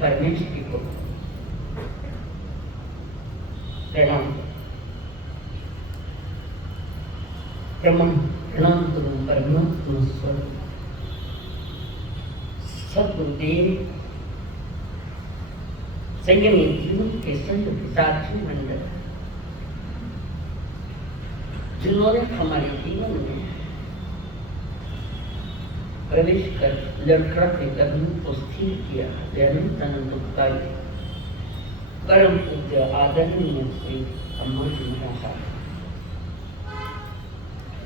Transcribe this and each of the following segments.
परमेश्वरी को प्रणाम प्रणाम करूं परमात्मा स्वरूप सदगुरुदेव संयमी जीवन के संत साक्षी मंडल जिन्होंने हमारे जीवन में प्रवेश कर लड़खड़ाते कदमों को स्थिर किया। अनंतकारी परम पूज्य आदरणीय श्री अम्मा जी महाराज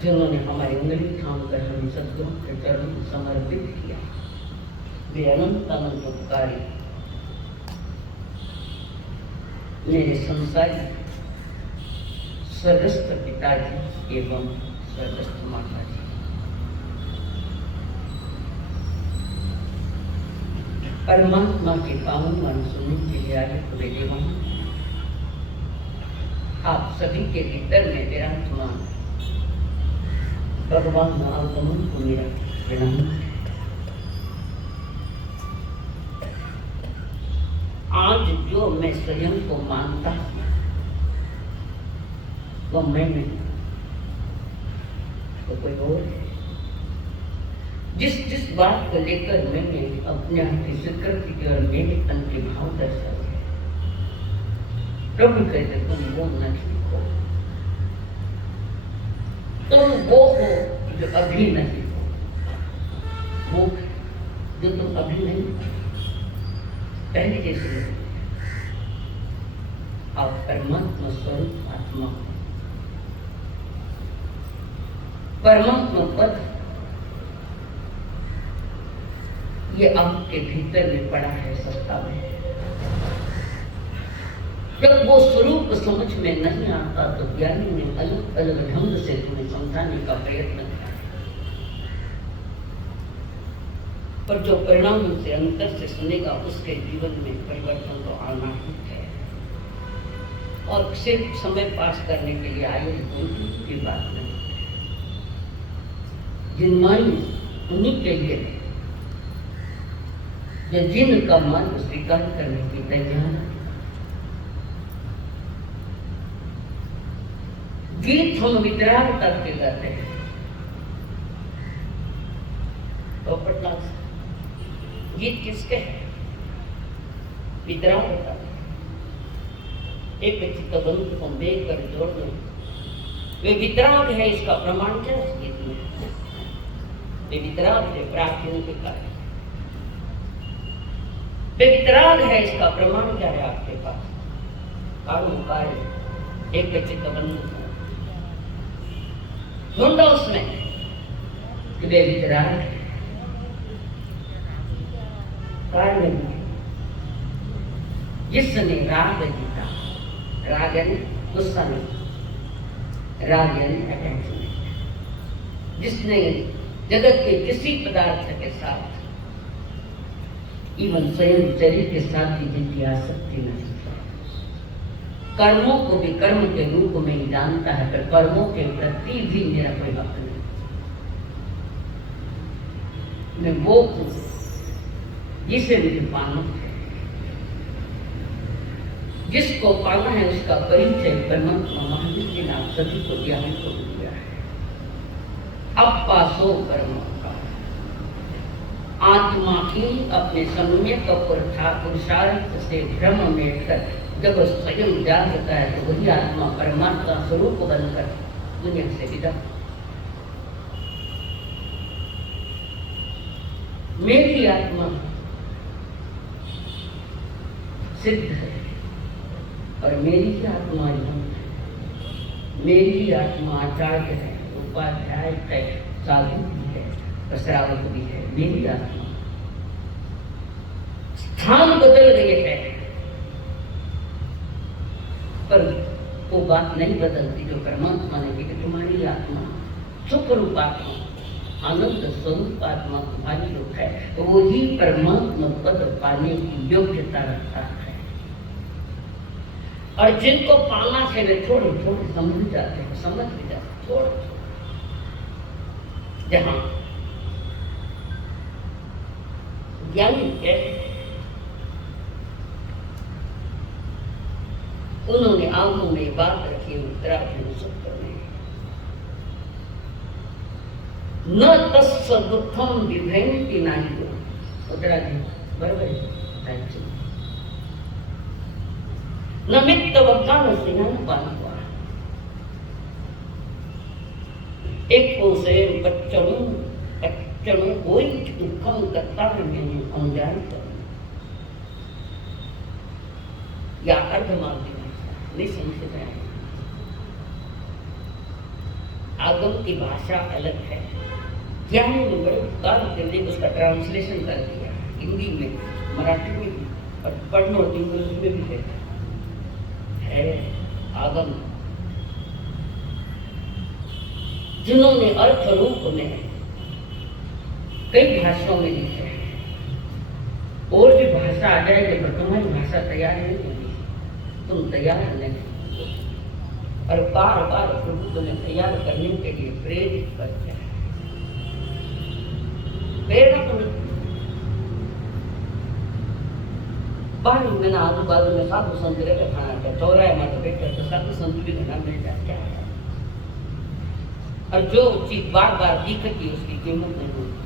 जिन्होंने हमारी उंगली थाम कर हमें सदगुरु के चरणों में समर्पित किया, वे अनंत उपकारी मेरे संसारी स्वर्गस्थ पिताजी एवं स्वर्गस्थ माता जी। परमात्मा के पावन वन सुनने के लिए आए हुए देवान, आप सभी के भीतर में विराजमान भगवान आगमन को मेरा प्रणाम। आज जो मैं स्वयं को मानता हूँ वो मैं नहीं, तो कोई और है। जिस बात को लेकर मैंने अपने आप की जिक्र की और मेरे तन के भाव दर्शाए, प्रभु कहते तुम वो नहीं हो, तुम वो हो जो अभी नहीं हो, वो जो तुम अभी नहीं पहले जैसे आप परमात्मा स्वरूप आत्मा हो। परमात्मा पद ये आपके भीतर में पड़ा है सत्ता में। जब वो स्वरूप समझ में नहीं आता तो ज्ञानी ने अलग अलग ढंग से तुम्हें समझाने का प्रयत्न किया, पर जो परिणाम से अंतर से सुनेगा उसके जीवन में परिवर्तन तो आना ही है। और सिर्फ समय पास करने के लिए आए कोई की बात नहीं। जिनमानी उन्हीं के लिए जो जिनका मन स्वीकार करने की तैयार, गीत हम विद्राग तक के गाते हैं। तो पटना गीत किसके है? विद्राग होता है। एक चित्तबंधु को बेच कर जोड़ दो, वे विद्राग है, इसका प्रमाण क्या है गीत में? वे विद्राग है प्राचीन के कार्य, वे वितराग है, इसका प्रमाण क्या है आपके पास? कानून कार्य एक चित्तबंधु ढूंढो उसमें कि वे वितराग है। कार्य जिसने राग जीता, राग यानी गुस्सा नहीं, राग यानी अटैचमेंट, जिसने जगत के किसी पदार्थ के साथ, इवन स्वयं शरीर के साथ भी जिनकी आसक्ति नहीं, कर्मों को भी कर्म के रूप में ही जानता है, पर कर्मों के प्रति भी मेरा कोई हक नहीं। मैं वो हूं जिसे मुझे पाना है, जिसको पाना है उसका परिचय परमात्मा महावीर जी ने आप सभी को दिया है। अब पासो परमात्मा आत्मा ही अपने सम्यक पुरुषार्थ से भ्रम में कर जब स्वयं जागता है तो वही आत्मा परमात्मा स्वरूप बनकर दुनिया से विदा। मेरी आत्मा सिद्ध है और मेरी ही आत्मा है, मेरी ही आत्मा आचार्य है, उपाध्याय है, साधु भी है, श्रावक भी है। मेरी आत्मा स्थान बदल गए है, पर वो बात नहीं बदलती जो परमात्मा ने की कि तुम्हारी आत्मा सुख रूप आत्मा, आनंद स्वरूप आत्मा तुम्हारी रूप है, तो वो ही परमात्मा पद पाने की योग्यता रखता है। और जिनको पाना है वे थोड़े थोड़े समझ जाते हैं, समझ भी जाते हैं थोड़े। जहां ज्ञानी है उन्होंने आंखों में बात रखी उत्तराखंड सूत्र में, न तस्स दुखम विभ्रंति नाहि। उत्तराखंड बराबर न मित्त वक्तान से न पानी हुआ। एक को से बच्चों कोई दुखम करता है मैंने अनजान कर या अर्ध मार्ग नहीं समझ रहे। आगम की भाषा अलग है, क्या है बड़े काल उसका ट्रांसलेशन कर दिया हिंदी में, मराठी में भी, और पढ़ना और इंग्लिश में भी है आगम, जिन्होंने अर्थ रूप में कई भाषाओं में लिखे हैं। और भी भाषा आ जाएगी पर तुम्हारी भाषा तैयार नहीं होगी, तुम तैयार नहीं, और बार बार प्रभु तुम्हें तैयार करने के लिए प्रेरित करते हैं। प्रेरणा तुम्हें बाहर मैंने आजू बाजू में साधु संत रहकर खाना क्या चौराहे में बैठे तो साधु संत भी घना मिल जाता है, और जो चीज बार बार दिखती है उसकी कीमत नहीं होती,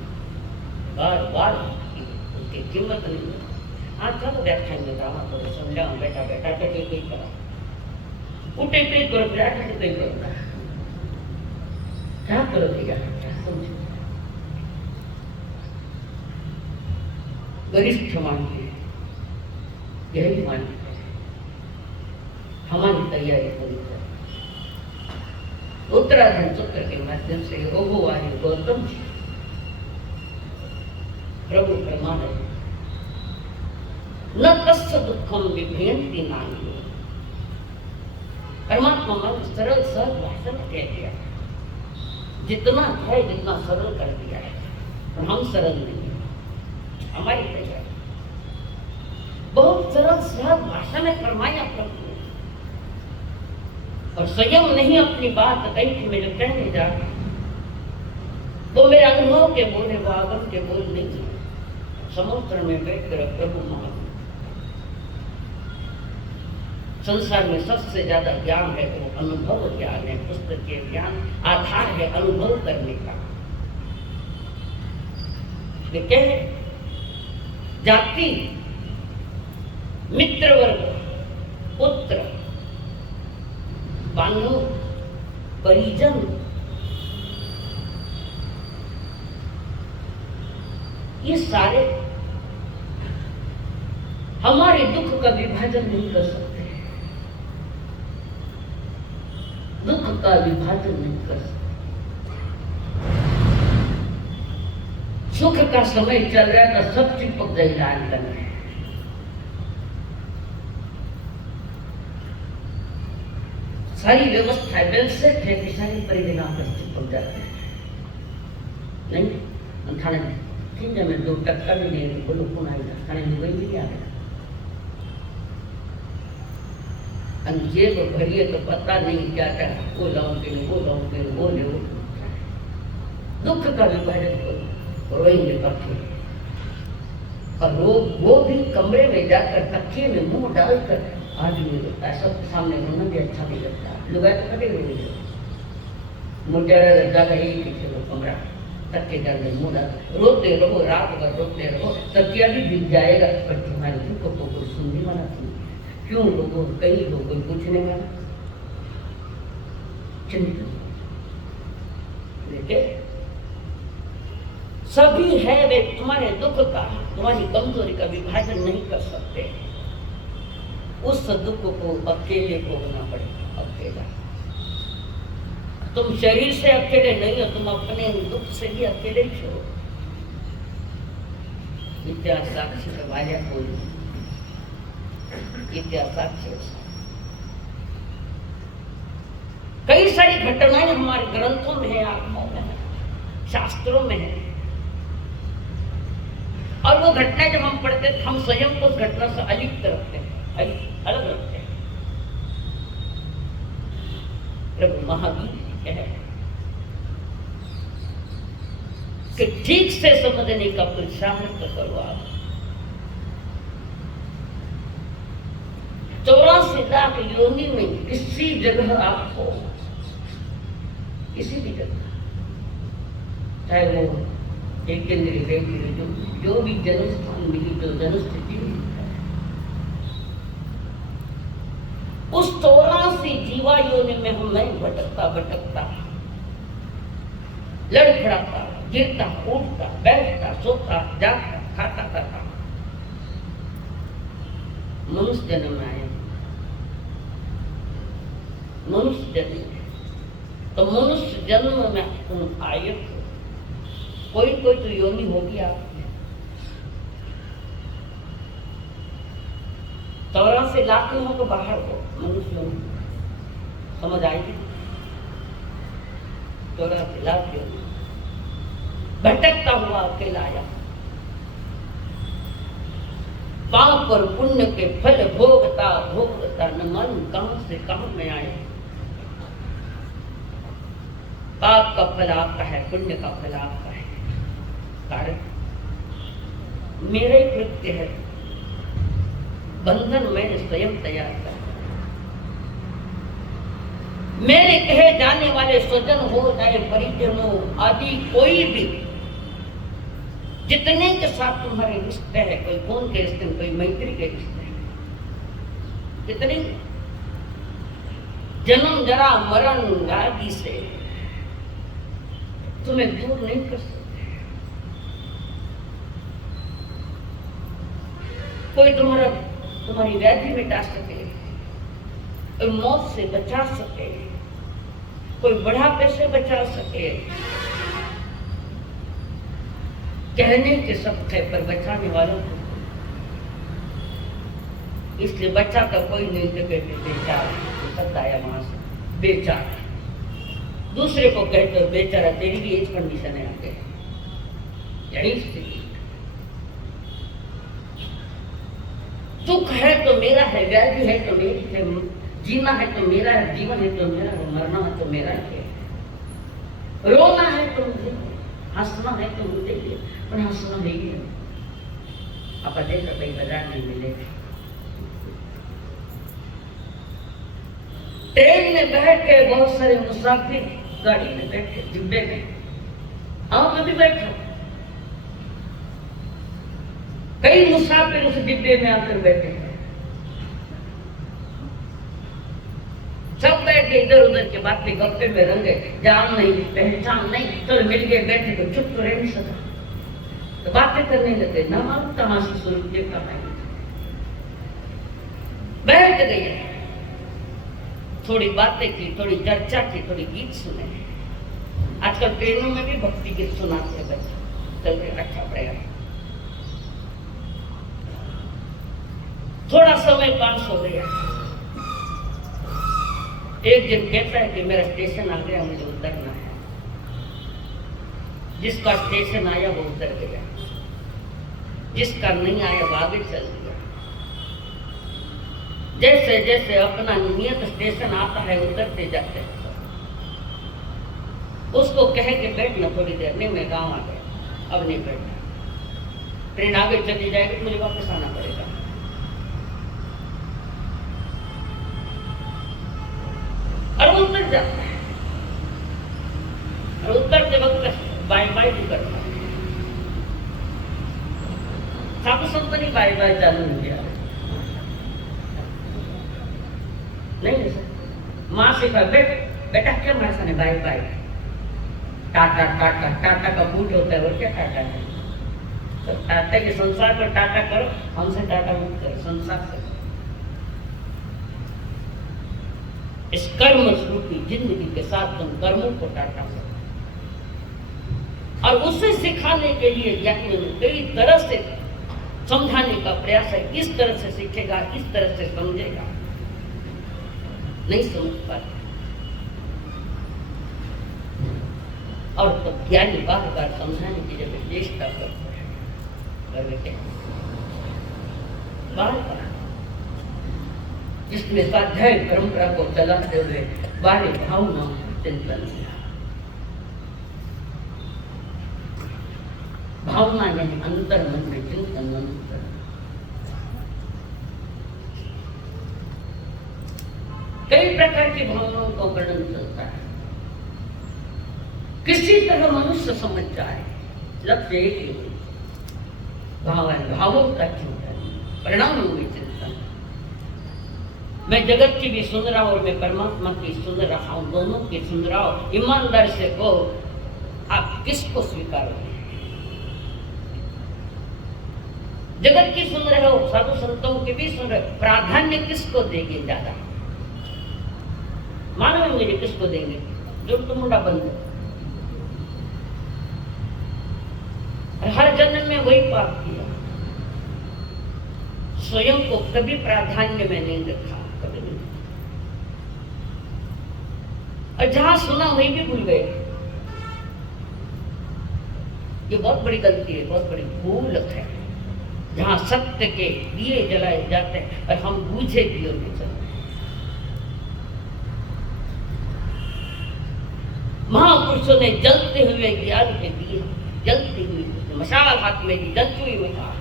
बार बार उसकी कीमत नहीं होती। हाँ चलो व्याख्यान में जाना थोड़ा समझा बैठा बैठा तो कोई करा उठे कई करो बैठे तो कई करता क्या करो भैया क्या समझो। गरिष्ठ मानते यही मानते हमारी तैयारी पूरी है। उत्तराखंड सूत्र के माध्यम से भगवान गौतम जी प्रभु प्रमाण न तस्य दुखम विभ्रंति नाहि। परमात्मा मन सरल सरल भाषा में कह दिया, जितना है जितना सरल कर दिया है, पर हम सरल नहीं है। हमारी तैयारी बहुत सरल सरल भाषा में फरमाया प्रभु, और स्वयं नहीं अपनी बात कहीं में जो कहने जाते वो मेरे अनुभव के बोले, वो आगम के बोल नहीं है। समुद्र में बैठकर प्रभु महान संसार में सबसे ज्यादा ज्ञान है तो वो अनुभव ज्ञान है। पुस्तक के ज्ञान आधार है अनुभव करने का। देखते हैं जाति, मित्र वर्ग, पुत्र, बांधव, परिजन, ये सारे हमारे दुख का विभाजन नहीं कर सकते, दुख का विभाजन नहीं कर सकते। सुख का समय चल रहा है तो सब चिपक गए लाइन करने। सारी व्यवस्था वेल सेट है कि सारी परिणाम पर चिपक जाते हैं। नहीं थाने ठीक है, मैं 2 टक्का भी नहीं रही, बोलो कौन आएगा थाने दुबई भी नहीं आ गया। जेब भरिए तो पता नहीं क्या क्या वो लाऊंगे वो लाऊंगे वो ले वो। दुख का विभाजन करो, रोएंगे पक्के और वो भी कमरे में जाकर तकिए में मुंह डालकर आदमी रोता है। सबके सामने रोना भी अच्छा नहीं लगता। लुगाई तो कभी रोए मुझे ज्यादा ही पीछे लो कमरा तकिए डाल मुंह डाल रोते रहो, रात भर रोते रहो, तकिया भी भिग जाएगा पर तुम्हारे दुख को कोई सुनने वाला नहीं। क्यों लोगों कई लोगों पूछने वाला चिंता देखे सभी है वे तुम्हारे दुख का, तुम्हारी कमजोरी का विभाजन नहीं कर सकते। उस दुख को अकेले भोगना पड़ेगा, अकेला। तुम शरीर से अकेले नहीं हो, तुम अपने दुख से ही अकेले ही हो। इतिहास साक्षी वाया कोई इतिहास साक्षी। कई सारी घटनाएं हमारे ग्रंथों में है, आत्माओं में है, शास्त्रों में है। और वो घटनाएं जब हम पढ़ते हैं हम स्वयं को उस घटना से अलिप्त रखते हैं, अलग रखते हैं। प्रभु महावीर है कि ठीक से समझने का पुरुषार्थ करो। आप 84 लाख योनि में किसी जगह आपको, किसी भी जगह, चाहे वो एक केंद्रीय जो भी जन्म स्थान मिली, जो जन्म स्थिति मिली, उस 84 जीवा योनि में हम मैं भटकता भटकता, लड़खड़ाता, गिरता, उठता, बैठता, सोता, जागता, खाता करता, मनुष्य जन्म में आया। मनुष्य जन्म तो मनुष्य जन्म में तुम आए हो, कोई कोई तो योनि होगी आपकी। 84 लाख में हो तो बाहर हो मनुष्य योनि, समझ आएगी। 84 लाख योनि भटकता हुआ अकेला आया। पाप और पुण्य के फल भोगता भोगता न मन कहां से कहां में आए। पाप का फल आपका है, पुण्य का फल आपका है। कारण मेरे कृत्य है, बंधन मैंने स्वयं तैयार कर। मेरे कहे जाने वाले स्वजन हो चाहे परिजन हो आदि कोई भी, जितने के साथ तुम्हारे रिश्ते हैं, कोई खून के रिश्ते, कोई मैत्री के रिश्ते हैं, जितने जन्म जरा मरण आदि से तुम्हें दूर नहीं कर सकते। कोई तुम्हारी व्याधि मिटा सके, कोई मौत से बचा सके, कोई बुढ़ापे से बचा सके। कहने के सब है पर बचाने वालों को, इसलिए बच्चा का कोई नहीं तो कहते बेचारा, शब्द आया वहां से बेचारा। दूसरे को कहते हो बेचारा, तेरी भी एज कंडीशन है आगे, यही स्थिति। सुख है तो मेरा है, व्याधि है तो मेरी है, जीना है तो मेरा है, जीवन है तो मेरा है, मरना है तो मेरा है, रोना है तो मुझे, हंसना है तो मुझे, पर हंसना नहीं है। आप देखो भाई बाजार में मिले में बैठ के बहुत सारे मुसाफिर गाड़ी में बैठे, डिब्बे में, मैं भी बैठा। कई मुसाफिर उस डिब्बे में आकर बैठे हैं। सब बैठ के इधर उधर के बातें गप्पे में रंगे, जान नहीं पहचान नहीं, तो मिल गए बैठे तो चुप तो रह नहीं सका, तो बातें करने लगे, ना मालूम तमाशे शुरू किए करना। बैठ गए, थोड़ी बातें की, थोड़ी चर्चा की, थोड़ी गीत सुने। आजकल ट्रेनों में भी भक्ति गीत सुनाते हैं, चल के अच्छा पड़ेगा। थोड़ा समय पास हो गया। एक दिन कहता है कि मेरा स्टेशन आ गया, मुझे उतरना है। जिसका स्टेशन आया वो उतर गया, जिसका नहीं आया वो आगे चल गया। जैसे जैसे अपना नियत स्टेशन आता है उतरते जाते हैं। उसको कहे कि बैठना थोड़ी देर, नहीं मैं गांव आ गया, अब नहीं बैठना, ट्रेन आगे चली जाएगी, मुझे वापस आना पड़ेगा। और उतर जाता है, और उतरते वक्त बाय बाय भी करता है। साधु संत नहीं बाय बाय चालू हो गया, नहीं सर। माँ से कहा बेटा क्या माँ ने बाय बाय, टाटा टाटा, टाटा का बूट होता है, और क्या टाटा है? तो टाटा के संसार पर टाटा करो, हमसे टाटा मत करो, संसार से। इस कर्म रूपी जिंदगी के साथ तुम कर्मों को टाटा करो। और उसे सिखाने के लिए ज्ञानियों ने कई तरह से समझाने का प्रयास है। इस तरह से सीखेगा, इस तरह से समझेगा, नहीं समझ पाते। और तो ज्ञानी बार बार समझाने की जब चेष्टा करते हैं, बार बार जिसमें स्वाध्याय परंपरा को चलाते हुए बारे भावना चिंतन किया। भावना यानी अंतर मन में चिंतन, अंतर। कई प्रकार की भावनाओं का वर्णन चलता है। किसी तरह मनुष्य समझ जाए, लक्ष्य एक ही भावों का चिंतन, परिणामों में चिंतन। मैं जगत की भी सुन रहा हूं और मैं परमात्मा की सुन रहा हूं, दोनों की सुन रहा हूं। ईमानदार से कहो, आप किसको स्वीकारोगे? जगत की सुन रहे हो, साधु संतों की भी सुन रहे हो, प्राधान्य किसको देंगे ज्यादा? मानो मुझे किसको देंगे? जो तुम मुंडा बंद है। हर जन्म में वही पाप किया, स्वयं को कभी प्राधान्य में नहीं रखा, कभी नहीं। और जहां सुना वही भी भूल गए। ये बहुत बड़ी गलती है, बहुत बड़ी भूल है। जहां सत्य के दिए जलाए जाते हैं और हम बूझे दिए में चलते हैं। महापुरुषों ने जलते हुए ज्ञान के दिए, जलती हुई मशाल हाथ में दी, जलती हुई मशाल।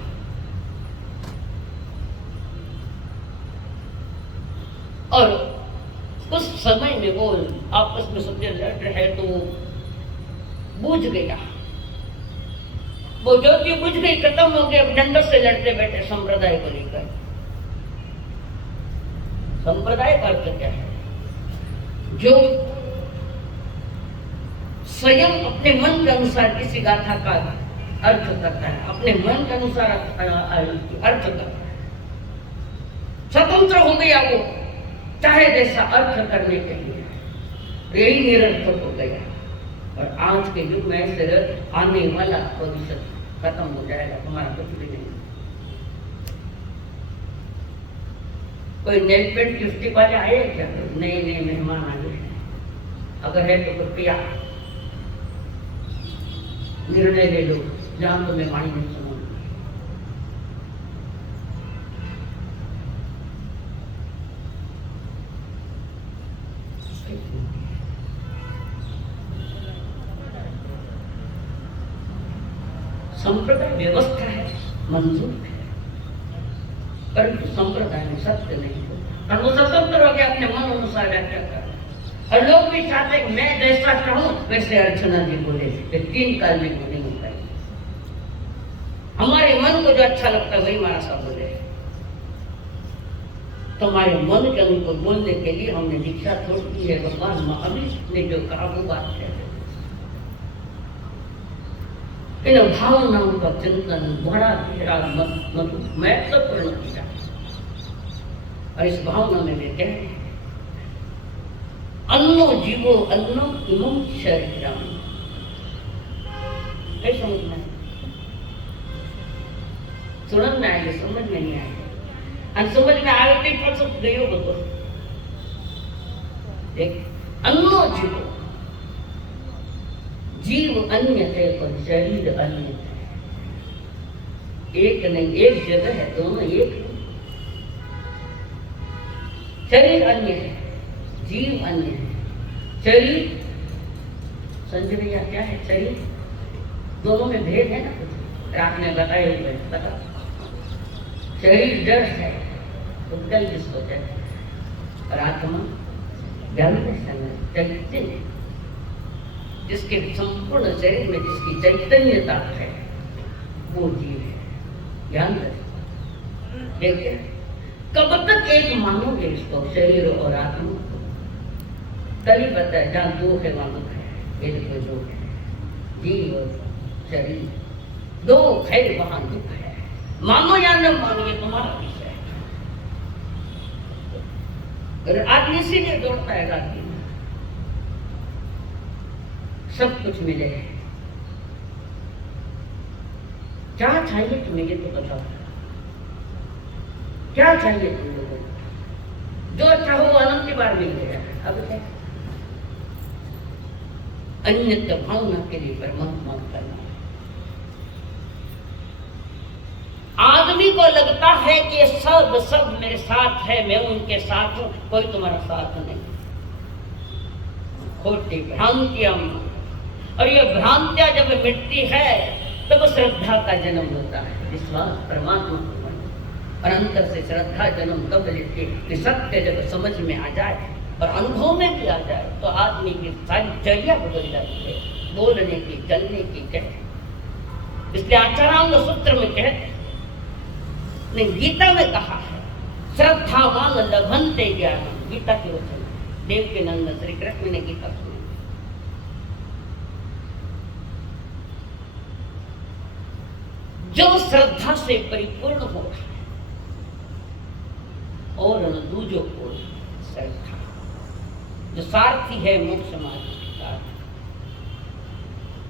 और उस समय में वो आपस में सबसे लड़ रहे तो बूझ गया, वो ज्योति बुझ गई, खत्म हो गया। डंडों से लड़ते बैठे संप्रदाय को लेकर। संप्रदाय का अर्थ क्या है? जो स्वयं अपने मन के अनुसार किसी गाथा का अर्थ करता है, अपने मन के अनुसार अर्थ करता है, स्वतंत्र हो गया वो, चाहे जैसा अर्थ करने के लिए। यही निरर्थक हो गया। और आज के युग में ऐसे आने वाला भविष्य खत्म हो जाएगा, तुम्हारा कुछ भी नहीं। कोई नेल पेंट लिपस्टिक वाले आए क्या? नए नए मेहमान आए हैं। अगर है तो कृपया निर्णय ले लो, जान तो मैं मानी नहीं सुनूंगी। संप्रदाय व्यवस्था है, मंजूर है, परंतु संप्रदाय में सत्य नहीं होता। और वो स्वतंत्र हो गया, अपने मन अनुसार व्याख्या कर। और लोग भी चाहते हैं मैं जैसा चाहूं वैसे अर्चना जी बोले, तो 3 काल में नहीं हो पाएगी। हमारे मन को जो अच्छा लगता है वही हमारा सब बोले। तुम्हारे मन के अनुकूल बोलने के लिए हमने दीक्षा छोड़ दी है। भगवान महावीर ने जो कहा वो बात है। इन भावनाओं का चिंतन बड़ा गहरा महत्वपूर्ण किया, और इस भावना में वे कह रहे हैं अन्नो जीवो अन्नो इमं शरीरम। कैसे समझना है? सुनन में आएगी, समझ में नहीं आएगी। और समझ में आए तो पर सब गयो बोलो। देख अन्नो जीवो, जीव अन्य है पर शरीर अन्य है। एक नहीं, एक जगह है, दोनों एक है। शरीर अन्य है, जीव अन्य है। शरीर समझ भैया क्या है? शरीर दोनों में भेद है ना कुछ, आपने बताया हुआ है, बता। शरीर जड़ है, उद्गल जिसको जड़ है, और आत्मा ज्ञान चैतन्य, जिसके संपूर्ण शरीर में जिसकी चैतन्यता है वो जीव है, ज्ञान। देखिए कब तक एक मानोगे इसको, शरीर और आत्मा को? कल ही बताया जहाँ दो है वहां दुख है। ये देखो जो है जीव और शरीर, दो है वहां दुख है। मानो या न मानो ये तुम्हारा विषय है। आदमी इसीलिए दौड़ता है रात में, सब कुछ मिले। क्या चाहिए तुम्हें ये तो बताओ, क्या चाहिए तुम लोगों को? जो चाहो वो अनंत बार मिल गया। अब क्या अन्यत्र भावना के लिए परमात्मा करना। आदमी को लगता है कि सब मेरे साथ है, मैं उनके साथ हूं, कोई तुम्हारा साथ नहीं। खोटी भ्रांतियां, और ये भ्रांतियां जब मिटती है तब श्रद्धा का जन्म होता है, विश्वास परमात्मा को। और अंतर से श्रद्धा जन्म तब लेती है कि सत्य जब समझ में आ जाए और अनुभव में भी आ जाए तो आदमी की सारी चर्या बदल जाती है, बोलने की, चलने की। कहते इसलिए आचारांग सूत्र में कहते नहीं, गीता में कहा है श्रद्धावान लभन्ते ज्ञानम। गीता के वचन, देव के नंदन श्री कृष्ण ने गीता सुनी। जो श्रद्धा से परिपूर्ण हो रहा है और दूजों को श्रद्धा, जो सारथी है मोक्ष मार्ग का,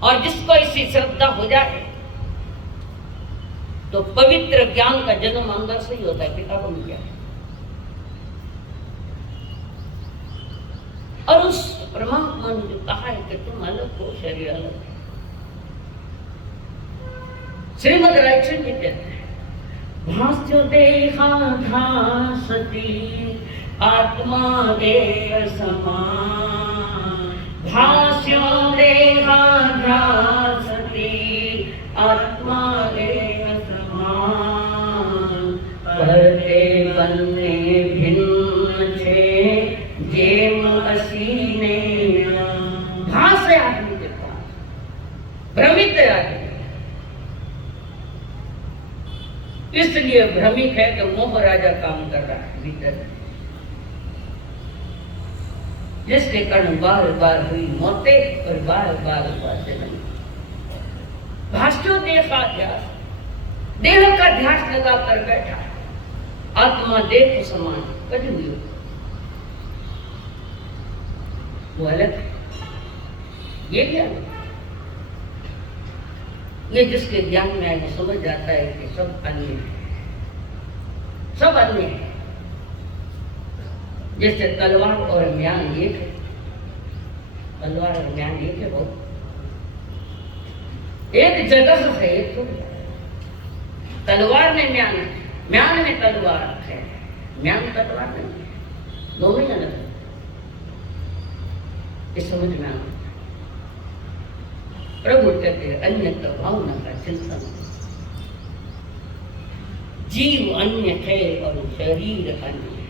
और जिसको इसी श्रद्धा हो जाए तो पवित्र ज्ञान का जन्म अंदर से ही होता है, किताबों में क्या है। और उस परमात्मा ने जो कहा है कि तुम अलग हो, शरीर अलग है। श्रीमद् रायचंद जी कहते हैं भास्यो देहा भासती आत्मा देह समान। भास्यो देहा भासती आत्मा देह समान। परते बनने भिन्न छे जेम असीने। भास है आदमी के पास, भ्रमित है आदमी, इसलिए भ्रमित है कि मोह राजा काम कर रहा है भीतर, जिसके कारण बार बार हुई मौतें और बार बार हुआ जन्म। भाष्यो देह का ध्यास, देह का ध्यास लगाकर बैठा, आत्मा देह को समान कभी हुई वो अलग है। ये ज्ञान, ये जिसके ज्ञान में आए समझ जाता है कि सब अन्य है, सब अन्य है। जैसे तलवार और म्यान एक है, तलवार और म्यान एक है, बहुत एक जगह है, एक तो तलवार में म्यान है, म्यान में तलवार है, म्यान तलवार नहीं है, दोनों ही अलग है। ये समझ में आना। प्रभु कहते हैं अन्यत्र भावना का चिंतन। जीव अन्य है और शरीर अन्य है।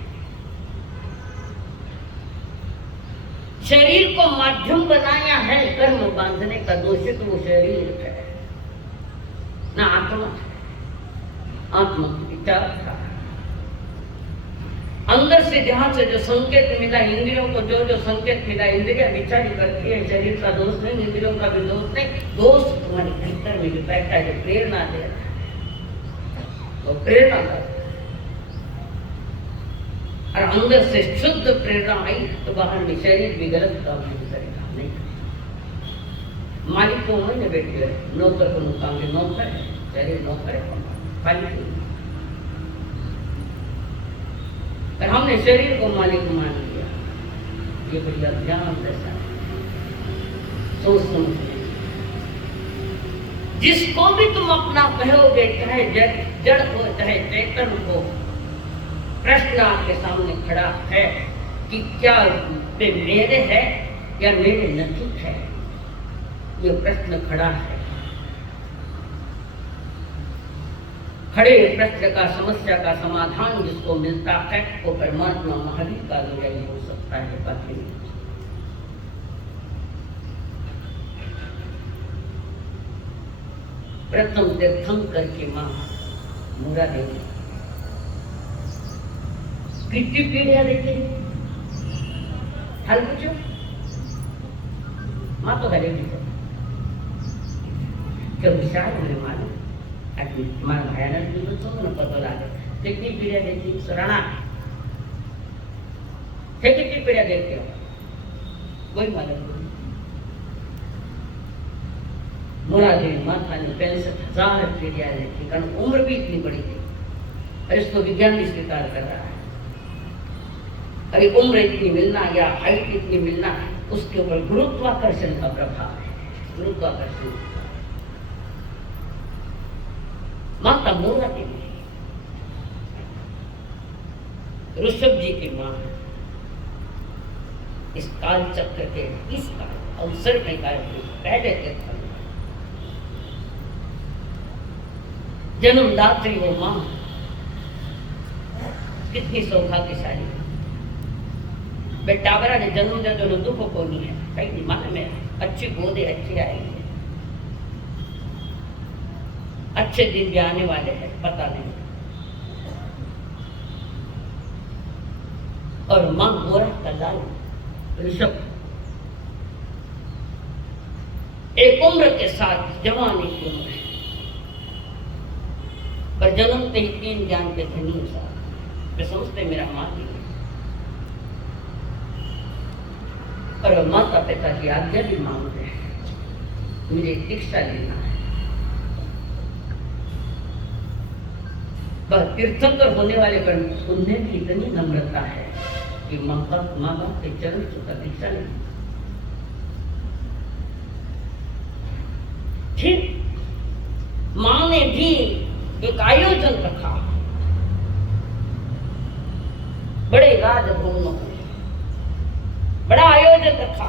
शरीर को माध्यम बनाया है कर्म बांधने का, दोषित वो शरीर है ना आत्मा है। आत्मा विचार था अंदर से, जहां से जो संकेत मिला इंद्रियों को, जो जो संकेत मिला इंद्रिया विचार करती है। शरीर का दोष नहीं, इंद्रियों का भी दोष नहीं, दोष तुम्हारे भीतर में जो बैठा है, जो प्रेरणा दे रहा है, वो प्रेरणा कर। और अंदर से शुद्ध प्रेरणा आई तो बाहर में शरीर भी गलत काम नहीं करेगा। नहीं, मालिक को वही बैठे है, नौकर को नुकसान के नौकर है, शरीर नौकर है, मालिक। पर हमने शरीर को मालिक मान लिया। ये बढ़िया ध्यान दशा सोच समझ। जिसको भी तुम अपना कहोगे, चाहे जड़ हो चाहे चेतन हो, प्रश्न आपके सामने खड़ा है कि क्या वे मेरे है या मेरे नहीं है। ये प्रश्न खड़ा है। खड़े प्रश्न का, समस्या का समाधान जिसको मिलता है वो परमात्मा महावीर का अनुयायी हो सकता है, बाकी नहीं। प्रथम तीर्थंकर की मां मूरा देवी कितनी पीढ़ियां देखी, हल पूछो मां तो हरे भी क्यों विशाल मुझे मालूम मारा भयानक जीवन तो न पता लागे। कितनी पीढ़ियां देखी शरणा थे, कितनी पीढ़ियां देखते हो कोई मालूम नहीं। मुरादेवी माता ने 65,000 पीढ़ियां देखी, कारण उम्र भी इतनी बड़ी थी। और इसको विज्ञान भी स्वीकार कर रहा है। अरे उम्र इतनी मिलना या हाइट इतनी मिलना, उसके ऊपर गुरुत्वाकर्षण का प्रभाव है। गुरुत्वाकर्षण माता मूरा देवी ऋषभ जी की मां इस काल चक्र के इस अवसर में पहले के जन्मदात्री वो मां कितनी सौभाग्यशाली। बेटावरा ने जन्म दिया जो दुख को नहीं है, कहीं नहीं माने में अच्छी गोदे अच्छी आएगी, अच्छे दिन भी आने वाले हैं, पता नहीं। और मां गोरा का लाल ऋषभ एक उम्र के साथ जवानी की उम्र है, पर जन्मते ही 3 ज्ञान के धनी साहब वे समझते मेरा मां की। और माता पिता की आज्ञा भी मांगते हैं, मुझे दीक्षा लेना है। बस तीर्थंकर होने वाले पर उनमें भी इतनी नम्रता है कि माँ बाप के चरण छूकर दीक्षा लें। ठीक माँ ने भी एक आयोजन रखा बड़े राजभवनों में, बड़ा आयोजन रखा।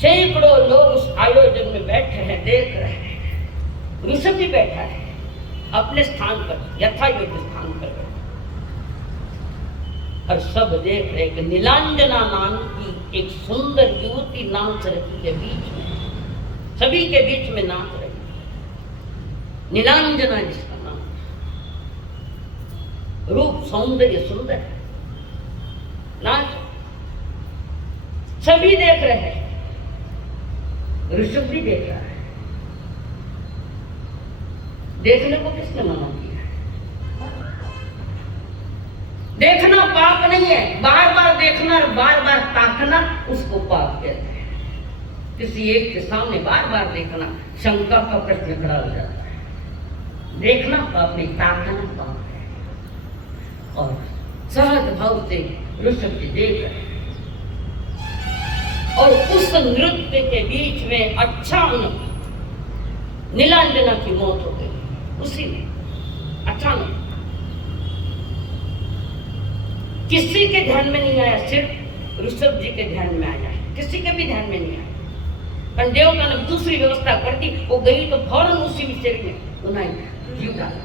सैकड़ों लोग उस आयोजन में बैठे हैं, देख रहे हैं। ऋषभ भी बैठा है अपने स्थान पर, यथा योग्य स्थान पर बैठा, और सब देख रहे कि नीलांजना नाम की एक सुंदर युवती नाच रही है बीच में, सभी के बीच में नाच रही। नीलांजना जिसका नाम, रूप सौंदर्य सुंदर है, नाच सभी देख रहे हैं, ऋषभ भी देख रहा है। देखने को किसने मना किया? देखना पाप नहीं है, बार बार देखना और बार बार ताकना उसको पाप कहते हैं। किसी एक के सामने बार बार देखना शंका का प्रश्न खड़ा हो जाता है। देखना पाप नहीं, ताकना पाप है। और सहज भाव से ऋषभ जी देख रहे हैं, और उस नृत्य के बीच में अचानक नीलांजना की मौत हो गई। उसी में अचानक किसी के ध्यान में नहीं आया, सिर्फ ऋषभ जी के ध्यान में आया, किसी के भी ध्यान में नहीं आया। देवता ने दूसरी व्यवस्था कर दी, वो गई तो फौरन उसी विषय में उन्हें जीव डाला।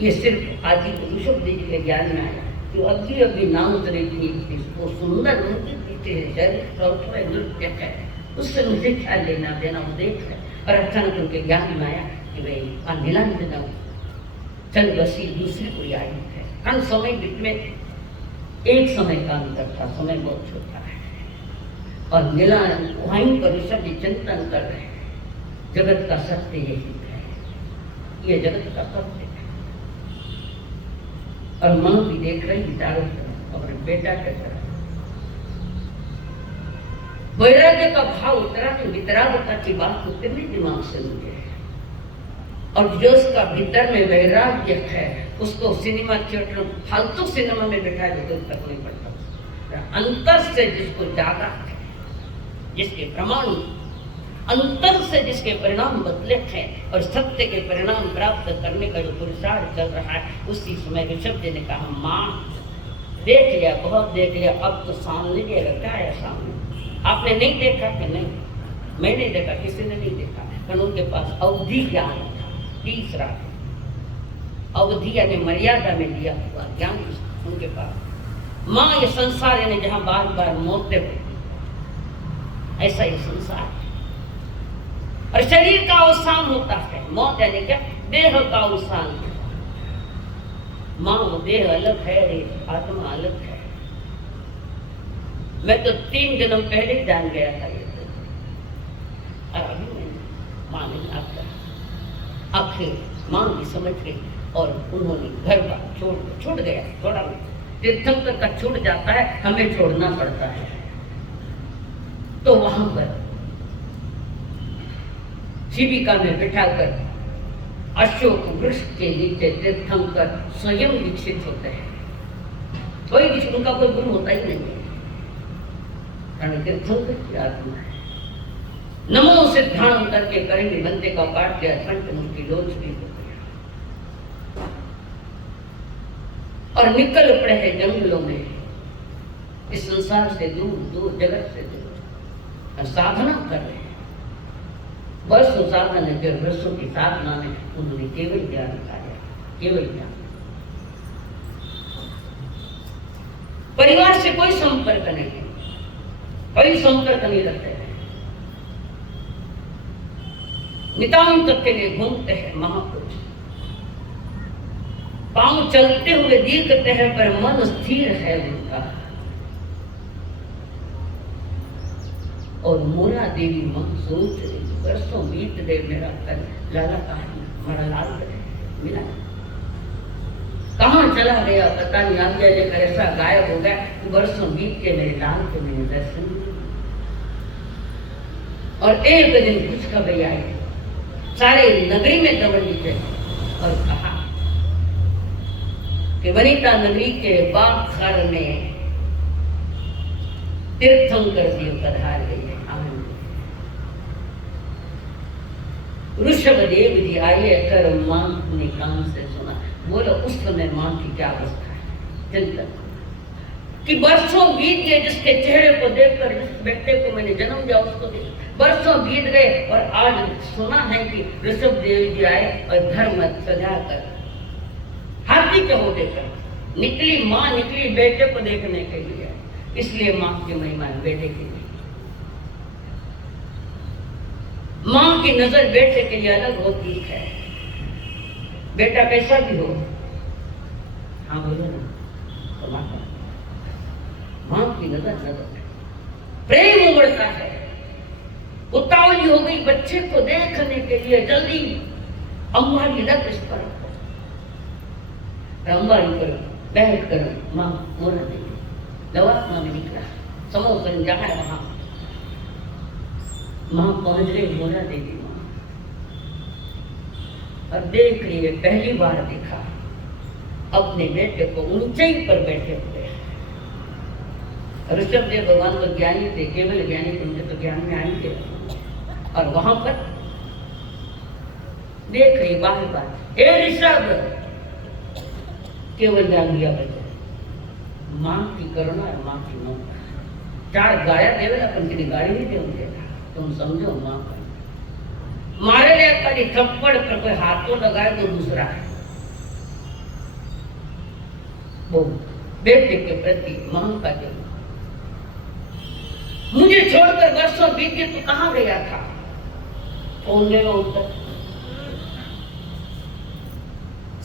ये सिर्फ आदि ऋषभ जी के ज्ञान में आया। जो अभी अभी नाम उतरी थी वो सुंदर उनके पीछे शरीर नृत्य है, उससे मुझे क्या लेना देना, वो देख रहे। और अचानक उनके ज्ञान में आया कि भाई नीलांजना चल बसी दूसरी कोई आई है। हम समय बीच में एक समय का अंतर था, समय बहुत छोटा है। और नीला वहीं पर ऋषभ जी चिंतन कर रहे हैं, जगत का सत्य यही है, ये जगत का सत्य है। और माँ भी देख रही चारों तरफ अपने बेटा के तरफ। वैराग्य का भाव उतरा तो वितरागता की बात उतरनी दिमाग से मुझे। और जो उसका भीतर में वैराग्य है उसको सिनेमा थिएटर फालतू सिनेमा में बैठा है तो तक नहीं पड़ता। अंतर से जिसको जागा है, जिसके प्रमाण अंतर से जिसके परिणाम बदले हैं और सत्य के परिणाम प्राप्त करने का जो पुरुषार्थ चल रहा है, उसी समय ऋषभ जी ने कहा माँ देख लिया, बहुत देख लिया, अब तो सामने ये रखा है। सामने आपने नहीं देखा कि नहीं, मैं नहीं देखा, किसी ने नहीं देखा, पर उनके पास अवधि ज्ञान था। तीसरा अवधि यानी मर्यादा में दिया हुआ ज्ञान उनके पास। माँ ये संसार यानी जहां बार बार मौतें होती, ऐसा ये संसार है। और शरीर का अवसान होता है, मौत यानी क्या, देह का अवसान। माँ वो देह अलग है, आत्मा अलग है। मैं तो 3 जन्म पहले ही जान गया था ये तो। और अभी मैंने माँ ने आपका आखिर माँ भी समझ गई और उन्होंने घर बार छूट गया। थोड़ा तीर्थंकर का छूट जाता है, हमें छोड़ना पड़ता है। तो वहां पर शिविका में बिठाकर अशोक वृक्ष के नीचे तीर्थंकर स्वयं दीक्षित होते हैं। कोई भी उनका कोई गुरु होता ही नहीं है, कारण तीर्थंकर की आत्मा है। नमो से ध्यान करके करेंगे बंदे का पाठ किया, कंठ मुक्ति लोच भी हो गया। और निकल पड़े हैं जंगलों में, इस संसार से दूर दूर, जगत से दूर, और साधना कर रहे हैं। वर्षों साधन है, फिर वर्षों की साधना में उन्होंने केवल ज्ञान पाया, केवल ज्ञान। परिवार से कोई संपर्क नहीं है, कोई संपर्क नहीं रखते हैं। नितांत के लिए घूमते हैं महापुरुष, पांव चलते हुए दिखते हैं पर मन स्थिर है उनका। और मोरा देवी मां सोच रही, वर्षों बीत गए, मेरा कर लाला कहा हमारा लाल मिला, कहाँ चला गया पता नहीं, आ गया लेकर ऐसा गायब हो गया। वर्षों बीत के मेरे लाल के मैंने दर्शन दिए। और एक दिन खुशखबरी आई, सारे नगरी में दौड़ थे और कहा कि वनिता नगरी के बागखार में तीर्थंकर जी पधार गई है। ऋषभ देव जी आए कर मां ने कान से सुना। बोलो उस समय मां की क्या अवस्था है, चिंतन कि वर्षों बीत गए, जिसके चेहरे को देखकर जिस बेटे को मैंने जन्म दिया उसको देख, वर्षों बीत गए और आज सुना है कि ऋषभ देव जी आए और धर्म सजा कर हाथी के हो देकर निकली मां, निकली बेटे को देखने के लिए। इसलिए मां की महिमा बेटे की नहीं, मां की नजर बेटे के लिए अलग होती है। बेटा कैसा भी हो, हाँ बोलो ना, तो मां की नजर नजर है, प्रेम उमड़ता है। उतावली हो गई बच्चे को देखने के लिए, जल्दी अंबारी रख इस पर, अंबारी पर बैठ कर मां मोरा देगी दवात्मा में निकला, समोसन जहाँ है वहां मां पहुंच रही, मोरा देवी मां। और देख रही है, पहली बार देखा अपने बेटे को ऊंचाई पर बैठे हुए। ऋषभ देव भगवान तो ज्ञानी थे, केवल ज्ञानी थे, उनके तो ज्ञान में आएंगे। और वहां पर देख रही बार बार, हे ऋषभ, केवल ज्ञान दिया बच्चा, मां की करुणा है, मां की ममता। 4 गाया देवेला पण तिने गाड़ी नहीं देऊन देता, तुम समझो मां का मारे ले कभी थप्पड़ पर कोई हाथों लगाए तो दूसरा है वो बेटे के प्रति मां का जन्म। मुझे छोड़कर वर्षों बीत गए, तो कहां गया था? फोन गया उत्तर।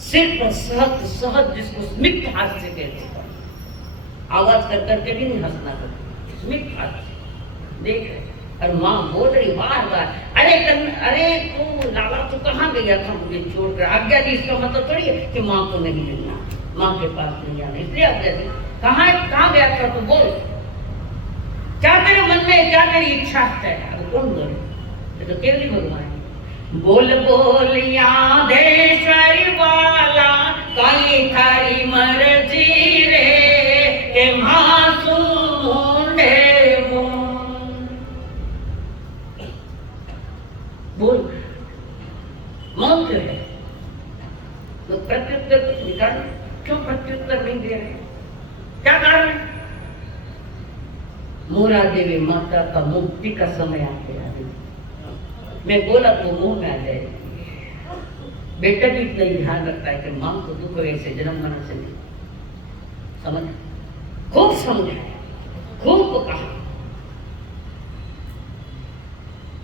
सिर पर सहज सहज, जिसको स्मित हास्य कहते हैं, आवाज कर करके भी नहीं हंसना करती, स्मित हास्य देख रहे। और माँ बोल रही बार बार, अरे तू लाला, तू कहाँ गया था मुझे छोड़कर? आज्ञा दी, इसका मतलब थोड़ी है कि माँ को नहीं मिलना, माँ के पास नहीं आना, इसलिए आज्ञा दी। कहाँ गया था तू? बोल, क्या तेरे मन में, क्या तेरी इच्छा है? अब कौन बोले? ये तो केवल भगवान। बोल बोल यादेश्वर वाला, कहीं थारी मर्जी रे, के मासूम मुंडे बोल। मौन क्यों है? तो प्रत्युत्तर कुछ निकाल, क्यों प्रत्युत्तर नहीं दे रहे? क्या कारण है? मोरा देवी माता का मुक्ति का समय आ गया। मैं बोला तो मुंह में आ जाए। बेटा भी इतना ही ध्यान रखता है कि मां को दुख ऐसे जन्म मरण से नहीं। समझ, खूब समझाया, खूब कहा,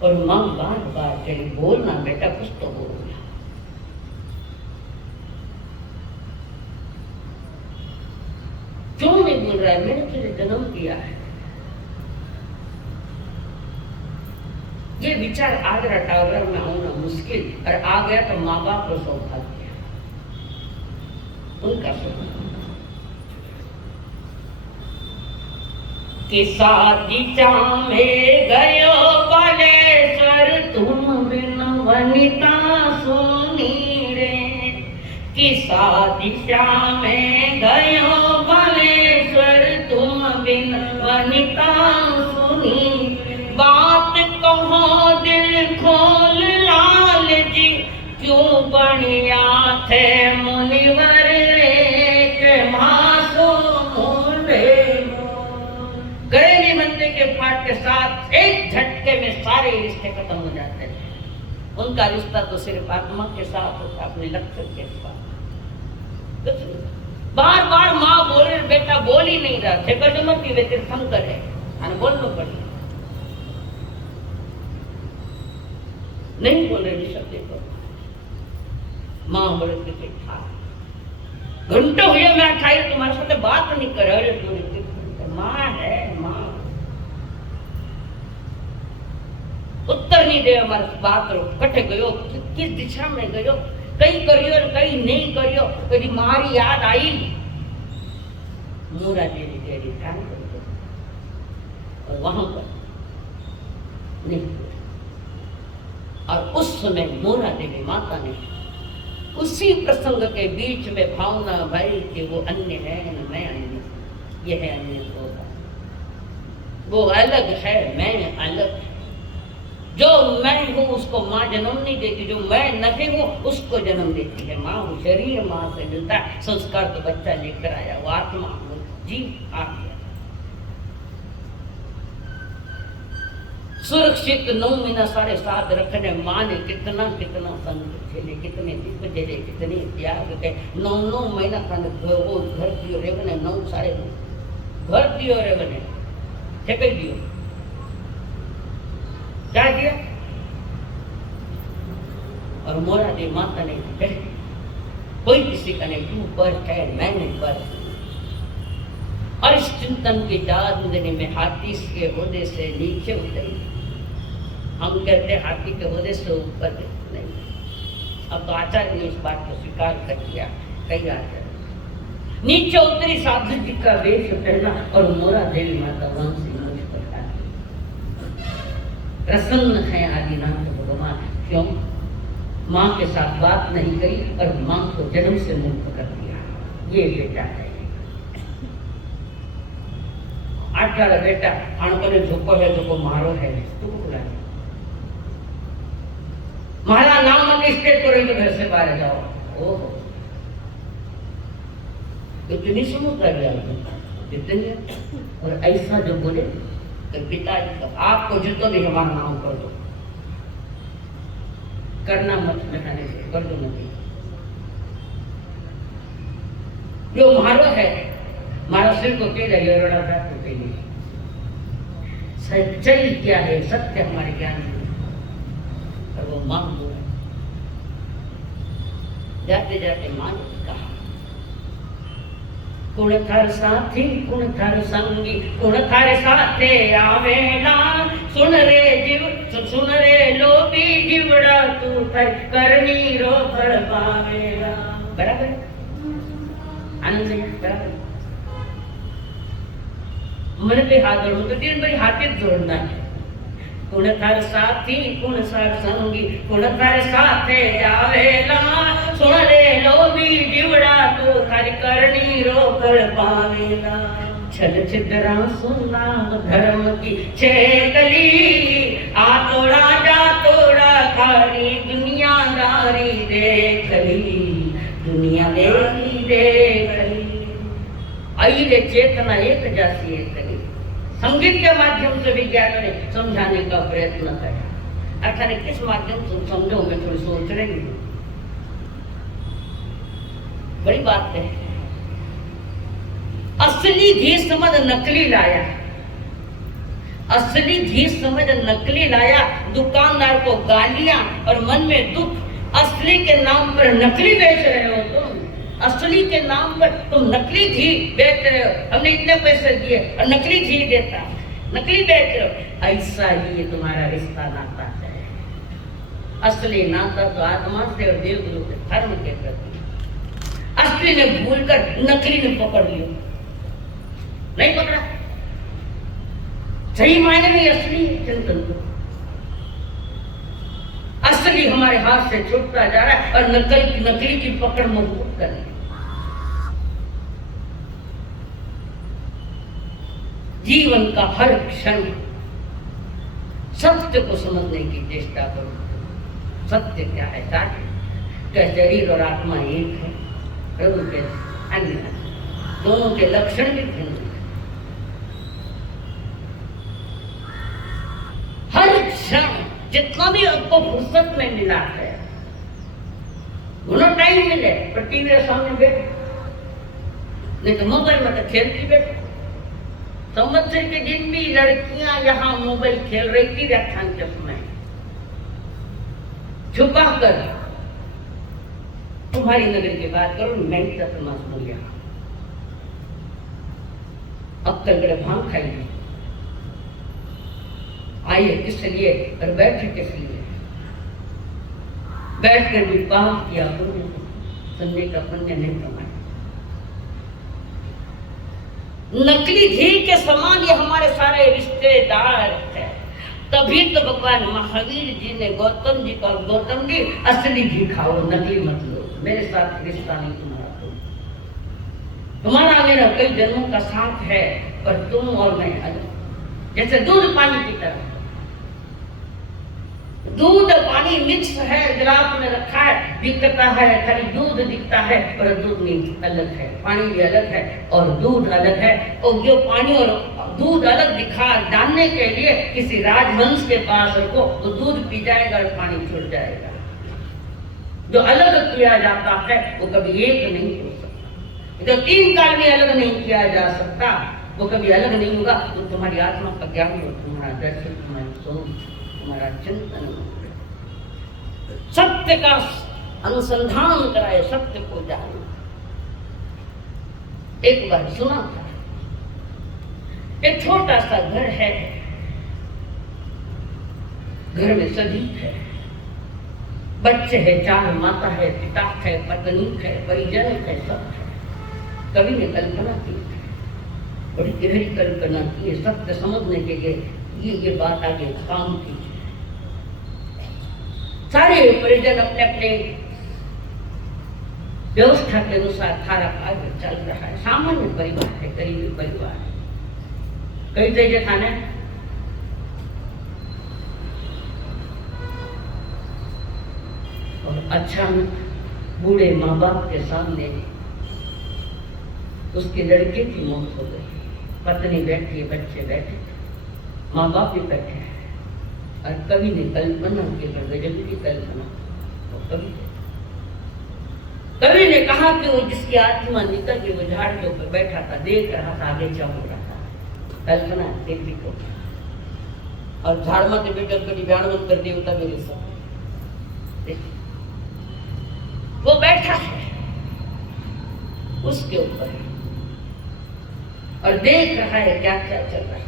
और मां बार बार कही, बोलना बेटा, कुछ तो बोलना। क्यों नहीं बोल रहा है? मैंने तुझे जन्म दिया है। ये विचार आज रटावर में आना मुश्किल, और आ गया तो माँ बाप को सौभाग्य, उनका सौभाग्य। कि साजिशा में गयो बालेश्वर, तुम बिन वनिता सुनी रे। कि साजिशा में गयो बालेश्वर, तुम बिन वनिता सुनी। बात कहो दिल खोल लाल जी, क्यों बनिया थे मुनिवर रे, मासूम रे। गए मंदिर के पाठ के साथ एक झटके में सारे रिश्ते खत्म हो जाते हैं। उनका रिश्ता तो सिर्फ आत्मा के साथ होता, अपने लक्ष्य के साथ। बार बार माँ बोल रहे, बेटा बोल ही नहीं रहा थे, कदमती वे तीर्थंकर है, बोलना पड़ी, नहीं बोल रहे शब्द को। माँ बोले कि था घंटों हुए मैं खाई, तुम्हारे साथ बात नहीं कर रहे। माँ है, माँ उत्तर नहीं दे हमारे बात रो। कटे गयो, किस दिशा में गयो, कहीं करियो कहीं नहीं करियो, कभी मारी याद आई। मोरा देवी तेरी ध्यान करो, और वहां पर नहीं। और उस समय मोरा देवी माता ने उसी प्रसंग के बीच में भावना भरी कि वो अन्य है न मैं अन्य, ये है अन्य होगा, वो अलग है, मैं अलग। जो मैं हूँ उसको माँ जन्म नहीं देती, जो मैं नहीं हूँ उसको जन्म देती है माँ। वो शरीर माँ से मिलता है, संस्कार तो बच्चा लेकर आया, वो आत्मा वो जीव आ गया। सुरक्षित 9 महीना 7.5 रखने माँ ने कितना कितना संघर्ष झेले, कितने दुख झेले, कितने त्याग के। 9 महीना वो घर दियो रे बने, 9 साढ़े 9 घर दियो रे बने, ठेके दियो, क्या दिया? और मोरा देवी माता ने कह, कोई किसी का नहीं, तू पर है मैं नहीं पर। और इस चिंतन की चांदनी में हाथी के होदे से नीचे उतरी। हम कहते हाथी के होदे से ऊपर नहीं। अब तो आचार्य ने इस बात को स्वीकार कर लिया, कई आचार्य। नीचे उतरी, साधु जी का वेश पहना, और मोरा देवी माता वहां से मुझ पर आती। प्रसन्न है आदिनाथ भगवान, क्यों? माँ के साथ बात नहीं करी और माँ को जन्म से मुक्त कर दिया। ये बेटा है, आठ बेटा आने झोंको है, जो मारो है, तू बुला मारा नाम स्टेट करो तो घर से बाहर जाओ। ओहो, इतनी समझता गया इतनी। और ऐसा जो बोले तो पिताजी को, आपको जितो भी हमारा नाम कर दो, करना मत लगाने से कर दो नहीं। जो मारो है, असुर को कह रही और तो कही सच्चाई क्या है, सत्य हमारे ज्ञान में, और वो मान लो। जाते जाते मान कहा कुण थार साथी कुण थार संगी कुण थार साथे आवेला, सुन रे लोभी जीवड़ा तू थार करनी रो फल पावेला। बराबर आनंद से बराबर मन पे हाथ जोड़ो तो दिन भर हाथ जोड़ना है। कुण थार साथी कुण थार संगी कुण थार साथे आवेला, सुन रे लोभी जीवड़ा तू थारी करनी रो फल पावेला। छल छिद्रा सुनाम धर्म की छे गली, आ तोड़ा जा तोड़ा थारी दुनियादारी देख ली, दुनिया देख ली। आई रे चेतना एक जासी एक कली। संगीत के माध्यम से विज्ञान ने समझाने का प्रयत्न किया। अच्छा ने किस माध्यम से समझो, मैं थोड़ी सोच रही हूँ। बड़ी बात है, असली घी समझ नकली लाया, असली घी समझ नकली लाया। दुकानदार को गालियां और मन में दुख, असली के नाम पर नकली बेच रहे हो तुम, असली के नाम पर तुम नकली घी बेच रहे हो। हमने इतने पैसे दिए और नकली घी देता, नकली बेच रहे हो। ऐसा ही ये तुम्हारा रिश्ता नाता है। असली नाता तो आत्मा से और देव गुरु के धर्म के प्रति। असली ने भूलकर नकली ने पकड़ लियो, नहीं पकड़ा। सही मायने में असली चिंतन को, असली हमारे हाथ से छूटता जा रहा है और नकली की पकड़ मजबूत कर रही। जीवन का हर क्षण सत्य को समझने की चेष्टा करो। सत्य क्या है? क्या शरीर और आत्मा एक है? प्रभु के अन्य, दोनों के लक्षण भी भिन्न हैं। हर क्षण जितना भी आपको फुर्सत में मिला है, दोनों टाइम मिले पर टीवी के सामने बैठो, नहीं तो मोबाइल में तो खेलती बैठो। संवत्सर के दिन भी लड़कियां यहाँ मोबाइल खेल रही थी व्याख्यान के समय, छुपा कर। तुम्हारी नगरी की बात करो, मैं तमाश बोल गया। अब तक बड़े भांग खाइए, आइए किस लिए और बैठे किस लिए? बैठ कर भी पाप किया करो, सुनने का पुण्य नहीं कमाया। नकली घी के समान ये हमारे सारे रिश्तेदार हैं। तभी तो भगवान महावीर जी ने गौतम जी का, गौतम जी असली घी खाओ, नकली मत लो, मेरे साथ रिश्ता नहीं तुम्हारा। तुम्हारा मेरा कई जन्मों का साथ है, पर तुम और मैं अलग। जैसे दूध पानी की तरह, दूध पानी मिक्स है, गिलास में रखा है, दिखता है खाली दूध दिखता है, पर दूध नहीं, अलग है। पानी भी अलग है और दूध अलग है। और जो पानी और दूध अलग दिखा जानने के लिए किसी राजहंस के पास रखो, तो दूध पी जाएगा और पानी छूट जाएगा। जो अलग किया जाता है वो कभी एक नहीं हो सकता। जो 3 काल में अलग नहीं किया जा सकता वो कभी अलग नहीं होगा। तो तुम्हारी आत्मा का ज्ञान हो, तुम्हारा दर्शन, तुम्हारी सोच, तुम्हारा चिंतन, सत्य का अनुसंधान कराए, सत्य को जानो। एक बार सुना था, एक छोटा सा घर है, घर में सभी है, बच्चे है, 4 माता है, पिता है, पत्नी है, परिजन है, सब है। कवि ने कल्पना की, बड़ी गहरी कल्पना की है। सत्य समझने के लिए ये बात आगे काम की। सारे परिजन अपने अपने व्यवस्था के अनुसार खाना कार्य चल रहा है। सामान्य परिवार है, गरीबी परिवार है, कई जगह खाना है। और अचानक बूढ़े माँ बाप के सामने उसके लड़के की मौत हो गई। पत्नी बैठी है, बच्चे बैठे, माँ बाप भी बैठे हैं। और कवि ने कल्पना के गजब की कल्पना, वो कवि कवि ने कहा कि वो जिसकी आत्मा निकल के वो झाड़ के ऊपर बैठा था, देख रहा था आगे क्या हो रहा था। कल्पना देखी को और झाड़ में बेटा कभी जान मत कर देवता मेरे सब वो बैठा है उसके ऊपर और देख रहा है क्या क्या चल रहा है।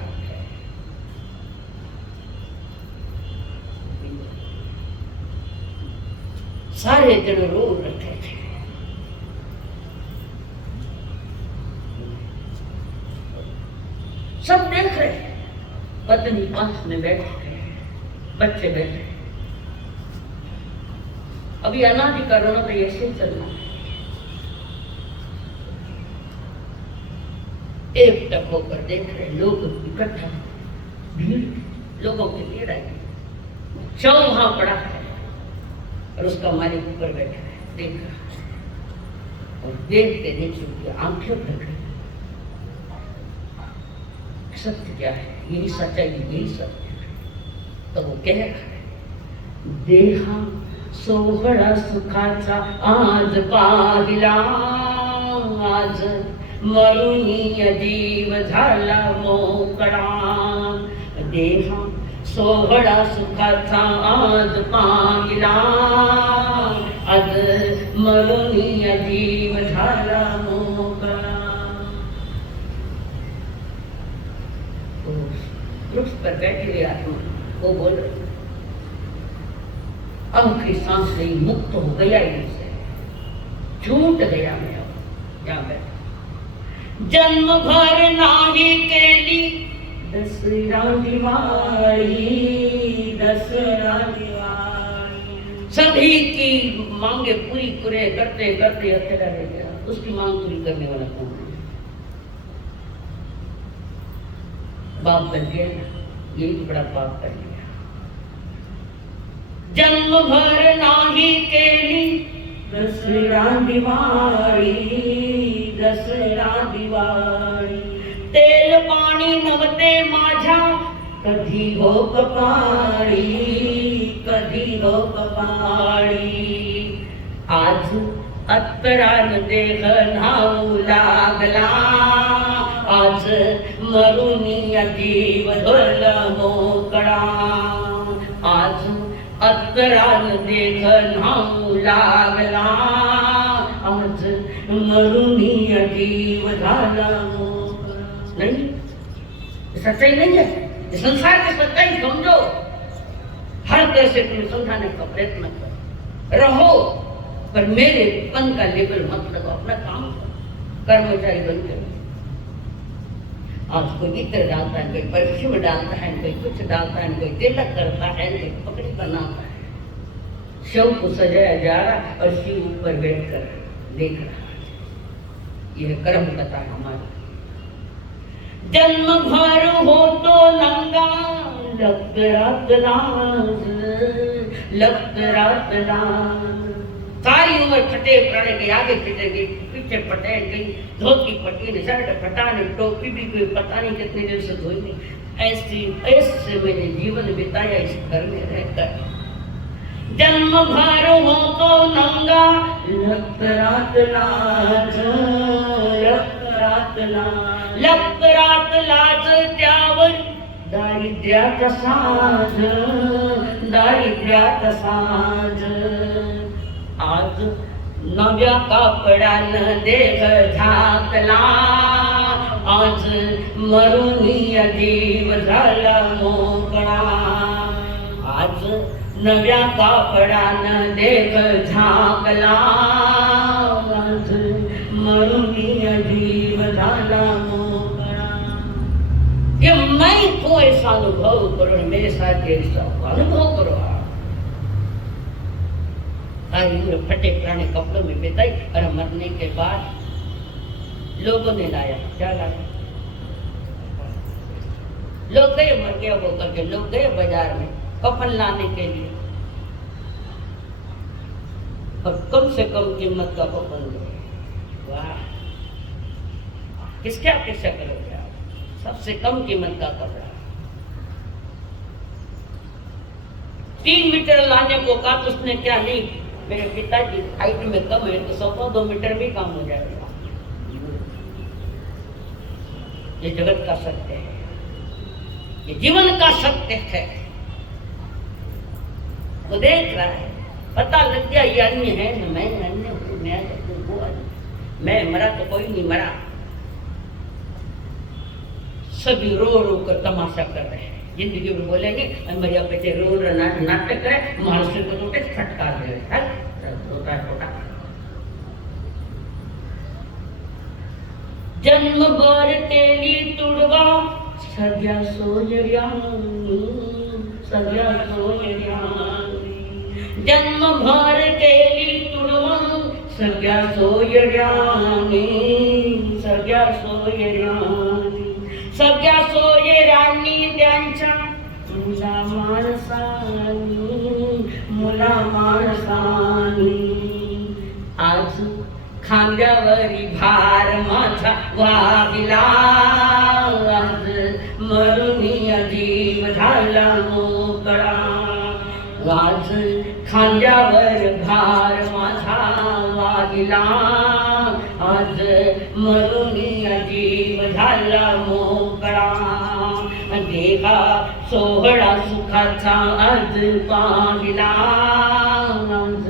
सारे जन रो रखे थे। सब देख रहे, पत्नी पास में बैठे, बच्चे बैठे। अभी अनादि का रोना तो ऐसे चलना है। एक टक होकर देख रहे, लोग इकट्ठा, भीड़ लोगों की भीड़ आई। शव वहां पड़ा है और उसका मालिक ऊपर बैठा है, देख रहा है। और देखते देखते आंखें भर गई। सत्य क्या है? यही सच्चाई, यही सत्य है। तो वो कह रहा है, देहा सोहळा सुखाचा आज पाहिला, आज मरुनीय जीव झाला मोकळा। देहा सोहळा सुखाचा आज पाहिला, आज मरुनीय जीव झाला मोकळा। वृक्ष पर बैठी हुई आत्मा वो बोल रही, आखिरी सांस नहीं, मुक्त हो गया इनसे, छूट गया मैं अब यहाँ बैठा। जन्म भर नाही केली दसरा दिवाळी, दसरा दिवाळी। सभी की मांगे पूरी पूरे करते करते अकेला रह गया। उसकी मांग पूरी करने वाला कौन है? बाप बन गया, यही बड़ा पाप कर लिया। जन्म भर नाही केली दसरा दिवाळी, दसरा दिवाळी। तेल पाणी नव्हते माझ्या कधी हो कपाळी, कधी हो कपाळी। आज अत्तरान देह न्हाऊ लागला, आज मरुनीय जीव झाला मोकळा। आज अत्तरान देह न्हाऊ लागला, आज मरुनीय जीव झाला मोकळा। नहीं, सच्चाई नहीं है। संसार की सच्चाई समझो। हर तरह से तुम समझाने का प्रयत्न करो, रहो, पर मेरे पन का लेबल मत लगो। अपना काम करो, कर्मचारी बनकर। आज कोई इत्र डालता है, कोई परफ्यूम डालता है, कोई कुछ डालता है, कोई तिलक करता है, कोई पगड़ी बनाता है। शव को सजाया जा रहा और शिव ऊपर बैठकर देख रहा है। यह कर्म कथा हमारी। जन्म भर हो तो नंगा, लग रात लाज, लग रात लाज। सारी उम्र फटे पुराने के आगे फिटेगी, पीछे फटे गई, धोती फटी नहीं, शर्ट फटा नहीं, टोपी भी कोई पता नहीं कितनी देर से धोई नहीं। ऐसे मैंने जीवन बिताया इस घर में रहकर। जन्म भर हो तो नंगा, लग रात लाज, लग रात लाज। लग रात लाज त्यावर दारिद्र्याचा साज, दारिद्र्याचा साज। आज नव्या कापडानं देह झाकला, आज मरुनीय जीव झाला मोकळा। आज नव्या कापडानं देह झाकला, आज मरुनीय जीव झाला मोकळा। ये मैं तो ऐसा अनुभव करो, मेरे साथ ये अनुभव करो। फटे पुराने कपड़ों में बिताई और मरने के बाद लोगों ने लाया, क्या लाया? लोग गए, मर गया वो करके लोग गए बाजार में कफन लाने के लिए, और कम से कम कीमत का कफन दो। वाह, किसके अपेक्षा करोगे आप? सबसे कम कीमत का कपड़ा। 3 मीटर लाने को कहा तो उसने क्या नहीं, मेरे पिताजी हाइट में कम है तो 100-2 मीटर भी कम हो जाएगा। ये जगत का सत्य है, ये जीवन का सत्य है। वो देख रहा है, पता लग गया ये अन्य है न मैं अन्य हूँ, मैं वो अन्य। मैं मरा तो कोई नहीं मरा, सभी रो रो कर तमाशा कर रहे हैं। जिंदगी में बोलेंगे मरिया बेटे रो रो नाटक करे, मानसिक को टूटे फटकार दे छोटा छोटा। जन्म भर तेली तुड़वा सग्या सोयरियानी, सग्या सोयरियानी। जन्म भर तेली तुड़वा सग्या सोयरियानी, सग्या सोयरियानी। सगळ्या सोयरांनी त्यांच्या मुला माणसानी आज खांद्यावरी भार माझा वाहिला, आज मरुनी जीव झाला मोकळा। आज खांद्यावर भार माझा वाहिला, आज मरुनी जीव झाला मोकळा। देहा सोहळा सुखाचा आज पाहिला, आज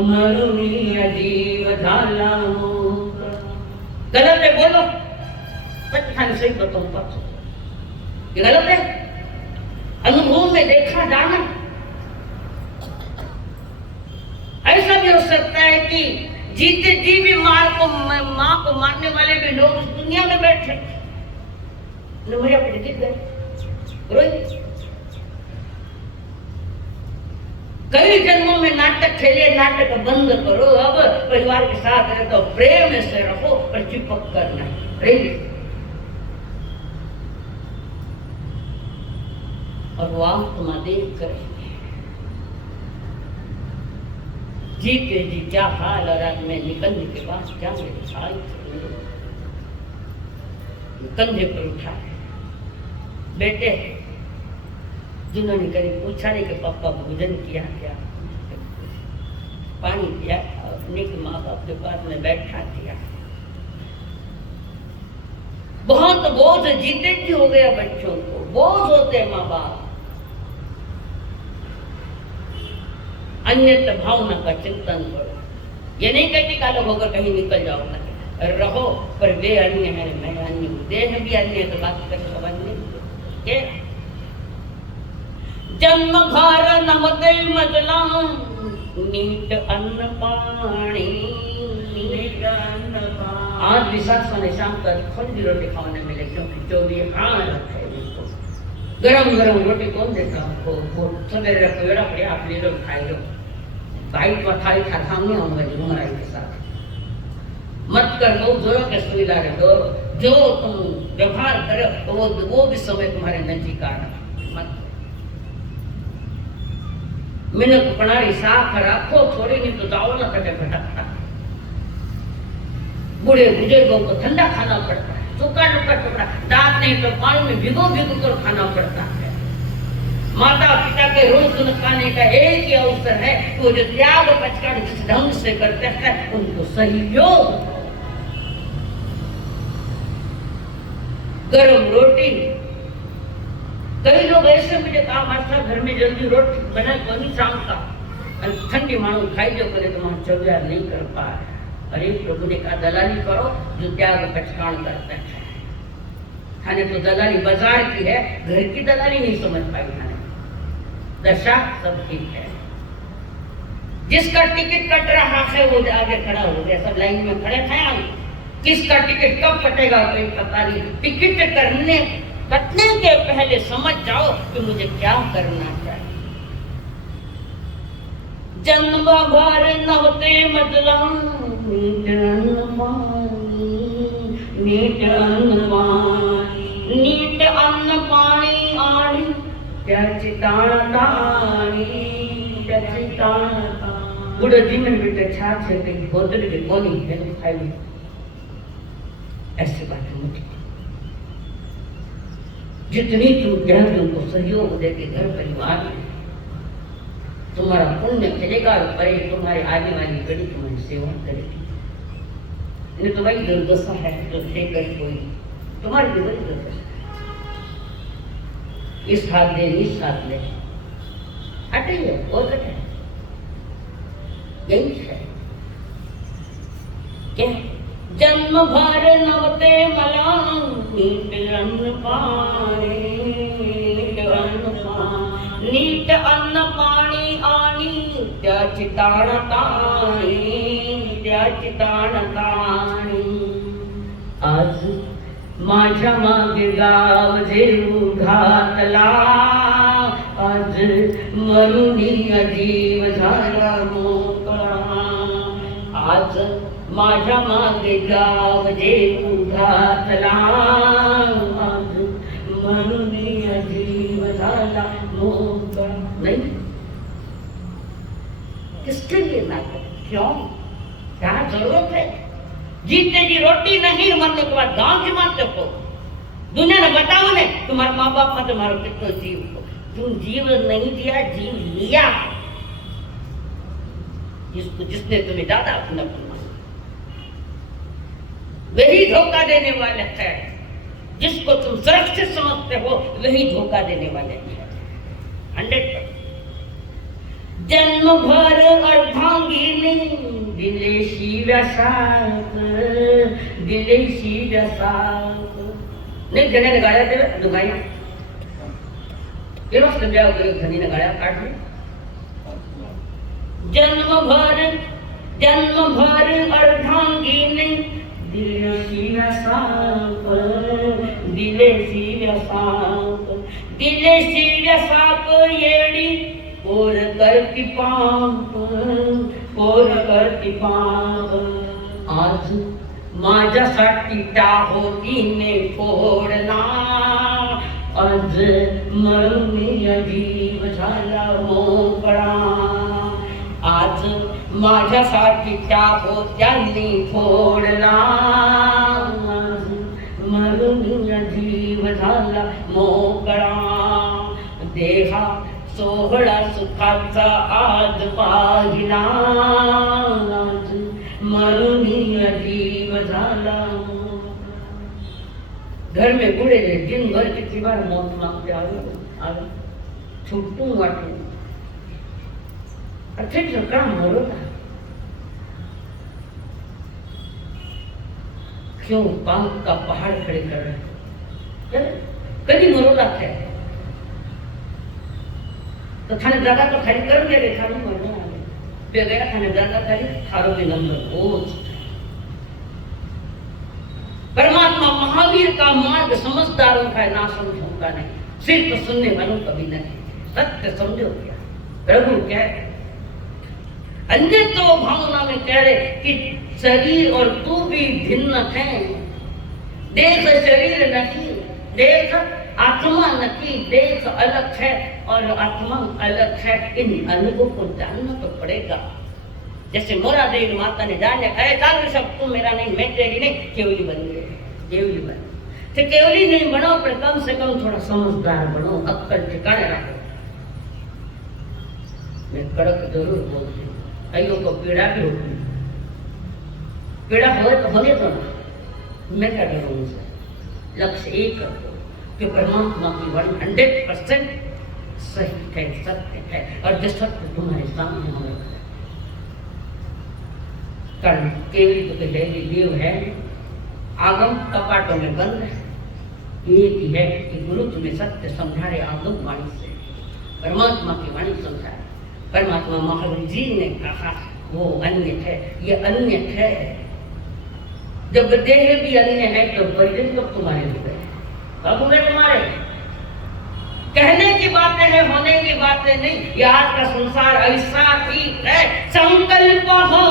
मरुनी जीव झाला मोकळा। गलत है बोलो, पत्थर से बताऊं पास ये गलत है। अनुभव में देखा जाना ऐसा भी हो सकता है कि जीते जी भी माँ को मारने वाले भी लोग उस दुनिया में बैठे मेरे अपने गिर गए। कई जन्मों में नाटक खेले, नाटक बंद करो, अब परिवार के साथ रहे तो प्रेम से रहो पर चिपक कर नहीं। और वो आत्मा देख कर जीते जी क्या हाल, और आज मैं निकलने के बाद क्या मेरे हाल कंधे पर उठा बेटे जिन्होंने कभी पूछा नहीं कि पापा भोजन किया क्या, पानी पिया, अपने के माँ बाप के पास में बैठा किया। बहुत बोझ जीते जी हो गया बच्चों को, बोझ होते माँ बाप। अन्यत्र भावना का चिंतन करो। ये नहीं कहती कालो होकर कहीं निकल जाओ, रहो पर वे अन्य है मैं अन्य हूँ। देह भी अन्य तो बात कर सब अन्य। जन्म घर नमते मजला नीट अन्न पानी, आज विशाख वाले शाम का खुद रोटी खाने मिले क्योंकि 24 हाथ है। गरम गरम रोटी कौन देता आपको? सवेरे रखो पड़े आप ले लो खाई लो। भाई तो थाली खाता नहीं आऊंगा घुमराई के साथ मत कर दो, जोरों के सुविधा दो, जो तुम व्यवहार करो वो भी समय तुम्हारे नजीक आना मत। मिनट पणारी साख रखो थोड़ी, नहीं तो दावल न कटे भटकता। बूढ़े बुजुर्गों को ठंडा खाना पड़ता है, सूखा टुकड़ा टुकड़ा दांत नहीं तो पानी में भिगो भिगो कर खाना पड़ता है। माता पिता के रोज दूध खाने का एक ही अवसर है, वो जो त्याग पचकर जिस ढंग से करते हैं उनको सहयोग। गरम रोटी, कई लोग ऐसे मुझे कहा मास्टर घर में जल्दी रोटी बना तो नहीं शाम का, ठंडी मानो खाई जो करे तो वहां चौजार नहीं कर पाए। अरे प्रभु ने कहा दलाली करो जो त्याग पचकान करते हैं। खाने तो दलाली बाजार की है, घर की दलाली नहीं समझ पाई खाने। दशा सब ठीक है, जिसका टिकट कट रहा है वो आगे खड़ा हो गया, सब लाइन में खड़े हैं। किसका टिकट कब कटेगा कोई पता नहीं। टिकट कटने के पहले समझ जाओ कि मुझे क्या करना चाहिए। जन्म भर नवते मजला नीट अन्न पाणी आणी त्याची ताणी बुढ़े जीवन बेटे छाछ है कहीं बोतल के कोनी है तो खाई ऐसे बातें मुझे जितनी तुम गृहियों को सहयोग देके घर परिवार में तुम्हारा पुण्य चलेगा और परे तुम्हारे आने वाली कड़ी तुम्हारी सेवा करेगी। ये तो वही दुर्दशा है जो थे कर कोई तुम्हारी भी वही दुर्दशा। इस हाथ ले इस हाथ ले हटाइए और कटे यही है क्या? जन्म भर नवते मलां नीट अन्न पाणी आणि त्याची ताण ताणी आज माझ्या मागे गाव जेऊ घातला आज मरुनी जीव झाला मोकळा आज माझ्या मागे गाव जेऊ घातला आज मरुनी जीव झाला मोकळा। नहीं किसके लिए ना करें? क्यों? क्या जरूरत है? जीते जी रोटी नहीं मरने के बाद गांव की मात को दुनिया ने बताओ ने तुम्हारे माँ बाप में तुम्हारा कितना जीव को तुम जीव नहीं दिया जीव लिया जिसने तुम्हें दादा अपना वही धोखा देने वाले है। जिसको तुम सुरक्षित समझते हो वही धोखा देने वाले हैं 100%। जन्म भर अर्धांगिनी दिलेशी व्यसात नहीं जने ने गाया थे दुगाया ये वक्त ब्याह करे धनी ने गाया काट में जन्म भर अर्धांगिनी दिलेशी व्यसाप येडी पोर करती पाप आज माझ्यासाठी टाहोतीने फोडला आज मरुनी जीव झाला मोकळा आज माझ्यासाठी टाहोत्यांनी फोडला आज मरुनी जीव झाला मोकळा देहा सोहळा सुखाचा आज पाहिला आज मरुनी जीव झाला। घर में बूढ़े रहे दिन भर कितनी बार मौत मांगते आगे छुट्टू वाटे अच्छे काम मरो था क्यों पांव का पहाड़ खड़े कर रहे कभी मरोला थे तो थाने जगह तो खाली कर दे रहे थाने मरना पे गया थाने जगह खाली थारो के नंबर बोझ परमात्मा महावीर का मार्ग समझदारों का ना समझूंगा नहीं सिर्फ सुनने वालों कभी नहीं सत्य समझो क्या प्रभु क्या अन्य तो भावना में कह रहे कि शरीर और तू भी भिन्न है देश शरीर नहीं देश आत्मा नहीं देश अलग है और आत्मा अलग है इन अनुभव को जानना तो पड़ेगा। जैसे मोरा देवी माता ने जाने अरे काल सब तू मेरा नहीं मैं तेरी नहीं केवली बन गए केवली बन तो केवली नहीं बनो पर कम से कम थोड़ा समझदार बनो अक्कल ठिकाने रखो। मैं कड़क जरूर बोलती हूँ कईयों को पीड़ा भी होती पीड़ा होने तो ना मैं क्या करूँ उनसे लक्ष्य एक कर दो कि परमात्मा की वाणी 100% सही है सत्य है और जो सत्य तुम्हारे सामने हो रहा है कारण केवली तो कहलेगी देव है आगम कपाटों में बंद है एक ही है कि गुरु तुम्हें सत्य समझा रहे आगम वाणी से परमात्मा की वाणी समझा परमात्मा महावीर जी ने कहा वो अन्य है ये अन्य है जब देह भी अन्य है तो बदन कब तुम्हारे हो गए कब हुए तुम्हारे कहने की बातें हैं होने की बातें नहीं। ये आज का संसार ऐसा ही है संकल्प हो